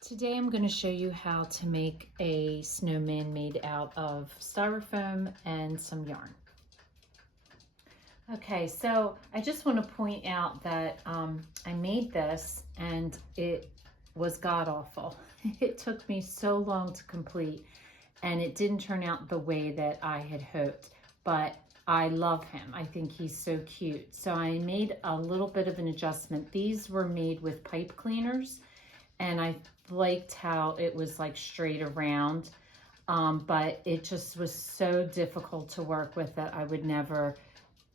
Today I'm going to show you how to make a snowman made out of styrofoam and some yarn. Okay, so I just want to point out that I made this and it was god-awful. It took me so long to complete and it didn't turn out the way that I had hoped, but I love him. I think he's so cute. So I made a little bit of an adjustment. These were made with pipe cleaners and I liked how it was like straight around, but it just was so difficult to work with that I would never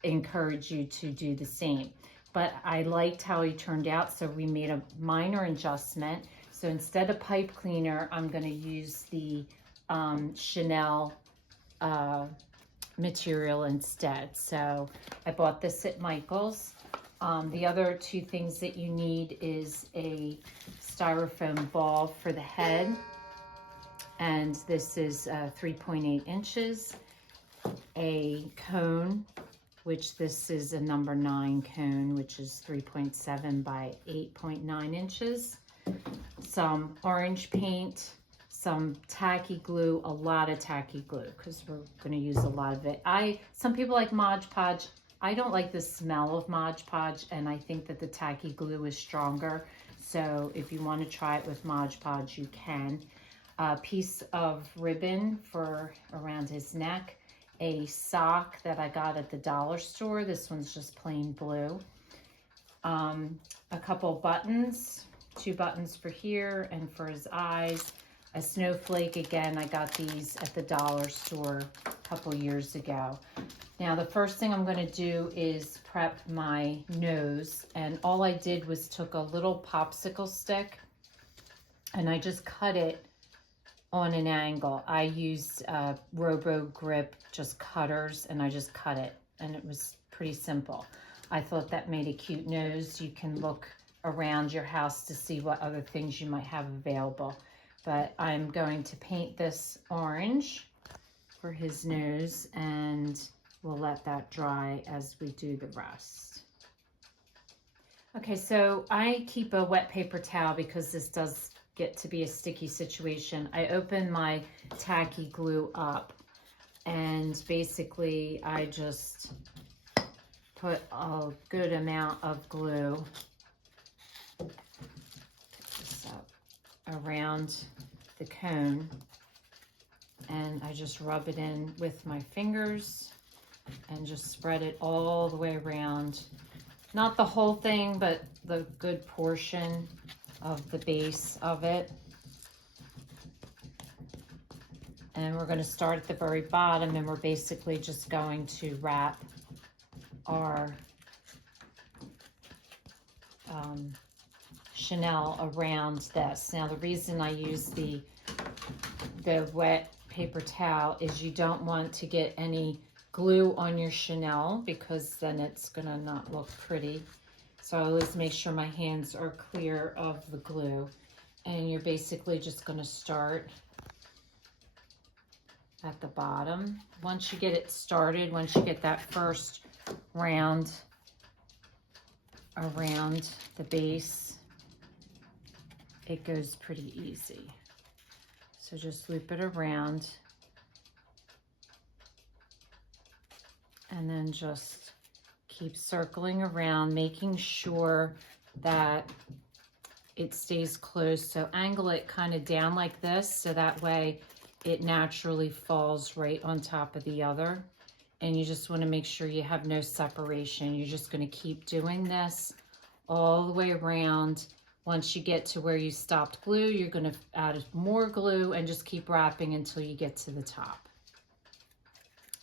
encourage you to do the same. But I liked how he turned out, so we made a minor adjustment. So instead of pipe cleaner, I'm going to use the Chenille material instead. So I bought this at Michael's. The other two things that you need is a styrofoam ball for the head, and this is 3.8 inches, a cone, which this is a number 9 cone, which is 3.7 by 8.9 inches, some orange paint, some tacky glue, a lot of tacky glue because we're going to use a lot of it. Some people like Mod Podge. I don't like the smell of Mod Podge, and I think that the tacky glue is stronger. So if you want to try it with Mod Podge, you can. A piece of ribbon for around his neck, a sock that I got at the dollar store. This one's just plain blue. A couple buttons, 2 buttons for here and for his eyes. A snowflake, again, I got these at the dollar store a couple years ago. Now the first thing I'm going to do is prep my nose, and all I did was took a little popsicle stick and I just cut it on an angle. I used Robo Grip, just cutters, and I just cut it, and it was pretty simple. I thought that made a cute nose. You can look around your house to see what other things you might have available. But I'm going to paint this orange for his nose, and we'll let that dry as we do the rest. Okay, so I keep a wet paper towel because this does get to be a sticky situation. I open my tacky glue up, and basically I just put a good amount of glue around the cone, and I just rub it in with my fingers and just spread it all the way around. Not the whole thing, but the good portion of the base of it. And we're going to start at the very bottom, and we're basically just going to wrap our Chenille around this. Now the reason I use the wet paper towel is you don't want to get any glue on your Chenille because then it's gonna not look pretty. So I always make sure my hands are clear of the glue. And you're basically just gonna start at the bottom. Once you get it started, once you get that first round around the base, it goes pretty easy. So just loop it around and then just keep circling around, making sure that it stays close. So angle it kind of down like this, so that way it naturally falls right on top of the other. And you just want to make sure you have no separation. You're just going to keep doing this all the way around. Once you get to where you stopped glue, you're going to add more glue and just keep wrapping until you get to the top.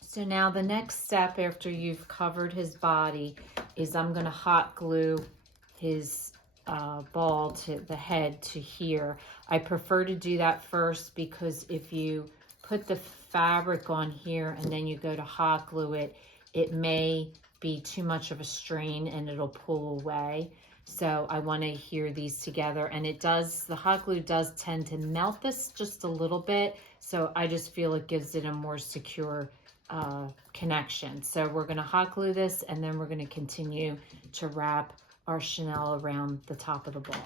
So now the next step after you've covered his body is I'm going to hot glue his ball to the head to here. I prefer to do that first because if you put the fabric on here and then you go to hot glue it, it may be too much of a strain and it'll pull away. So I want to adhere these together, and the hot glue does tend to melt this just a little bit. So I just feel it gives it a more secure connection. So we're going to hot glue this, and then we're going to continue to wrap our Chenille around the top of the ball.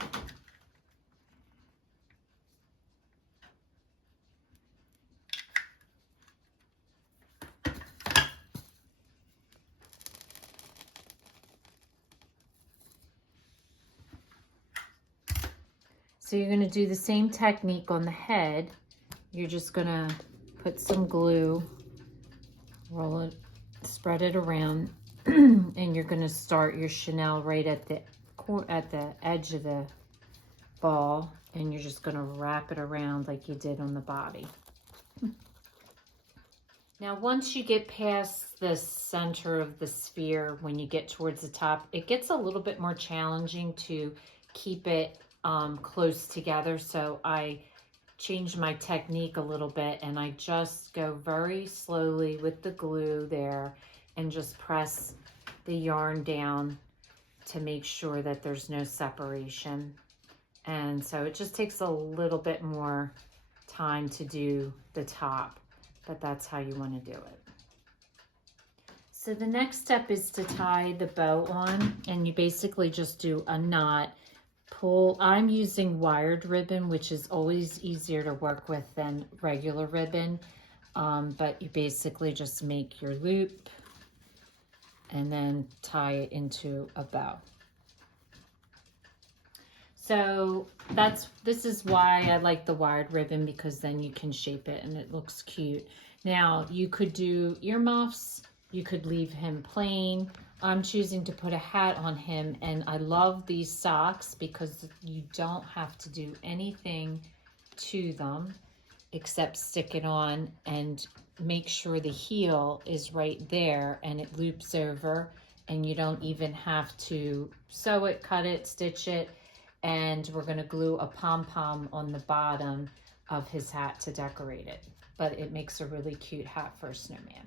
So you're gonna do the same technique on the head. You're just gonna put some glue, roll it, spread it around, and you're gonna start your chenille right at the edge of the ball, and you're just gonna wrap it around like you did on the body. Now, once you get past the center of the sphere, when you get towards the top, it gets a little bit more challenging to keep it close together. So I changed my technique a little bit, and I just go very slowly with the glue there and just press the yarn down to make sure that there's no separation. And so it just takes a little bit more time to do the top, but that's how you want to do it. So the next step is to tie the bow on, and you basically just do a knot, pull. I'm using wired ribbon, which is always easier to work with than regular ribbon, but you basically just make your loop and then tie it into a bow. So this is why I like the wired ribbon, because then you can shape it and it looks cute. Now you could do earmuffs, you could leave him plain. I'm choosing to put a hat on him, and I love these socks because you don't have to do anything to them except stick it on and make sure the heel is right there and it loops over, and you don't even have to sew it, cut it, stitch it. And we're going to glue a pom-pom on the bottom of his hat to decorate it. But it makes a really cute hat for a snowman.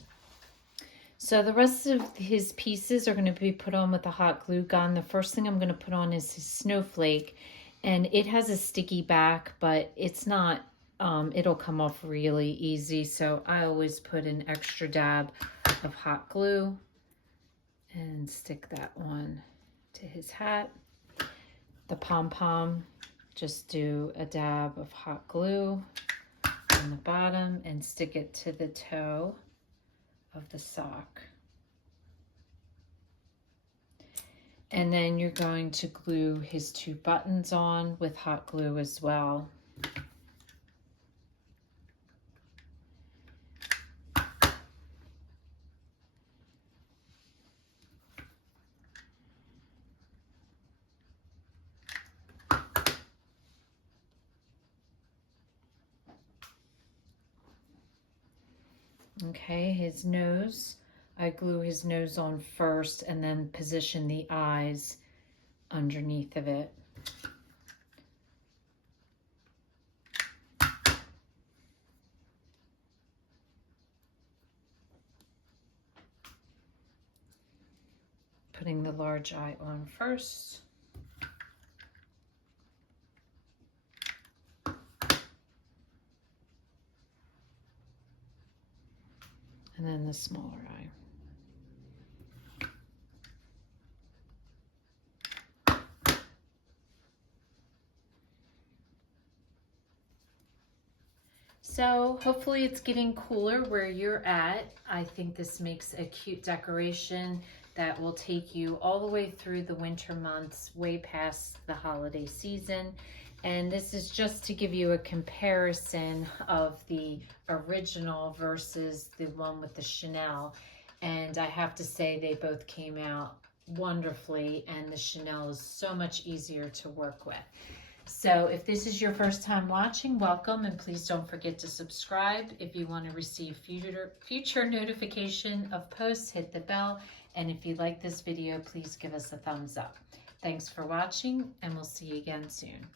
So the rest of his pieces are going to be put on with a hot glue gun. The first thing I'm going to put on is his snowflake. And it has a sticky back, but it's not, it'll come off really easy. So I always put an extra dab of hot glue and stick that on to his hat. The pom-pom, just do a dab of hot glue on the bottom and stick it to the toe of the sock. And then you're going to glue his 2 buttons on with hot glue as well. Okay, his nose, I glue his nose on first and then position the eyes underneath of it. Putting the large eye on first. And then the smaller eye. So hopefully it's getting cooler where you're at. I think this makes a cute decoration that will take you all the way through the winter months, way past the holiday season. And this is just to give you a comparison of the original versus the one with the chenille. And I have to say they both came out wonderfully, and the chenille is so much easier to work with. So if this is your first time watching, welcome, and please don't forget to subscribe. If you want to receive future notification of posts, hit the bell. And if you like this video, please give us a thumbs up. Thanks for watching, and we'll see you again soon.